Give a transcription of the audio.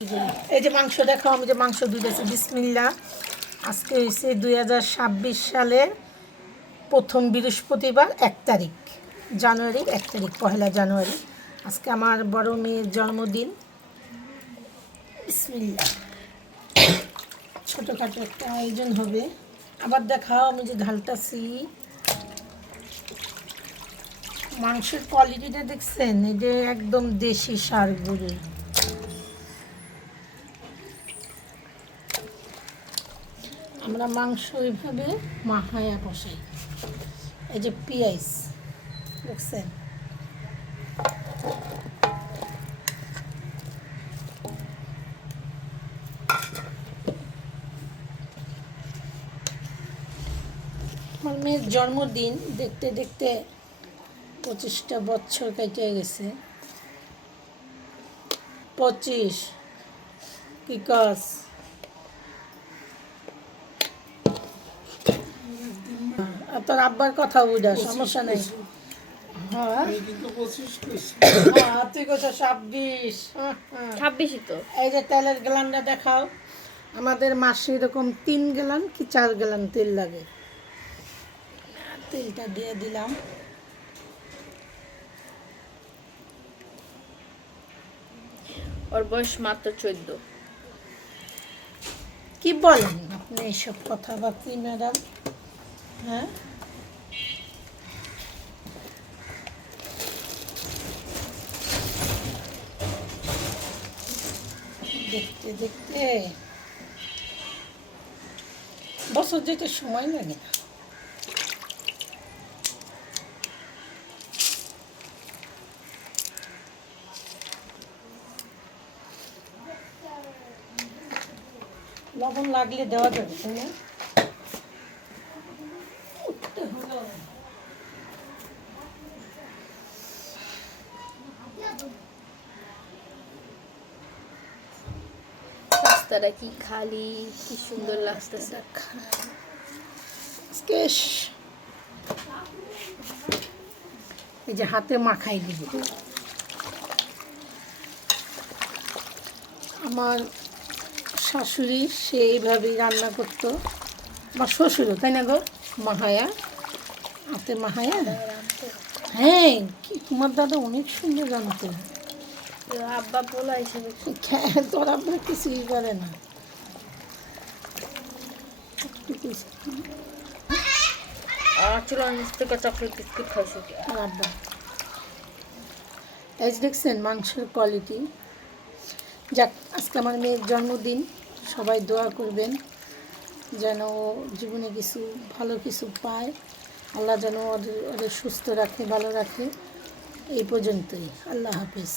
এই যে মাংস দেখো, আমি যে মাংস ধুইতেছি বিসমিল্লাহ। আজকে হয়েছে 2026 সালের প্রথম বৃহস্পতিবার, 1 তারিখ জানুয়ারির 1 তারিখ, 1 জানুয়ারি। আজকে আমার বড় মেয়ের জন্মদিন। বিসমিল্লাহ। ছোটোখাটো একটা আয়োজন হবে। আবার দেখাও, আমি যে ঢালতাছি। মাংসের কোয়ালিটিটা দেখছেন? এই যে একদম দেশি ষাঁড় গরুর। আমরা মাংস এইভাবে মাখায়া কষাই। এই যে পেঁয়াজ দেখছেন? আমার মেয়ের জন্মদিন দেখতে দেখতে 25টা বছর কেটে গেছে। 25 কি কাজ? আর তোর আব্বার কথা বুঝা, সমস্যা নেই। হ্যাঁ তুই কইছ 26। 26ই তো। এই যে তেলের গ্যালানটা দেখাও। আমাদের মাসে এরকম 3 গ্যালান কি 4 গ্যালান তেল লাগে। তেলটা দিয়ে দিলাম। ওর বয়স মাত্র 14। কি বলেন আপনি এসব কথাবার্তা ম্যাডাম? হ্যাঁ, দেখতে দেখতে বছর যেতে সময় লাগে না। লবণ লাগলে দেওয়া যাবে, তাই না? রাস্তাটা কি খালি, কি সুন্দর লাগতেছে। এই যে হাতে মাখাই দিব। আমার শাশুড়ি সে এইভাবেই রান্না করতো। আমার শ্বশুরও, তাই না গো? মাহায়া, হাতে মাহায়া। হ্যাঁ, কি তোমার দাদা অনেক সুন্দর রান্নাতো। আব্বা পোলা হিসেবে তোর আপনার কিছুই করে না। চুলার নিচ থেকে চকলেট বিস্কুট খাইছি। আব্বা এই যে দেখছেন মাংসের কোয়ালিটি। যাক, আজকে আমার মেয়ের জন্মদিন। সবাই দোয়া করবেন যেন ও জীবনে কিছু ভালো কিছু পায়। আল্লাহ যেন ওদের সুস্থ রাখে, ভালো রাখে। এই পর্যন্তই। আল্লাহ হাফিজ।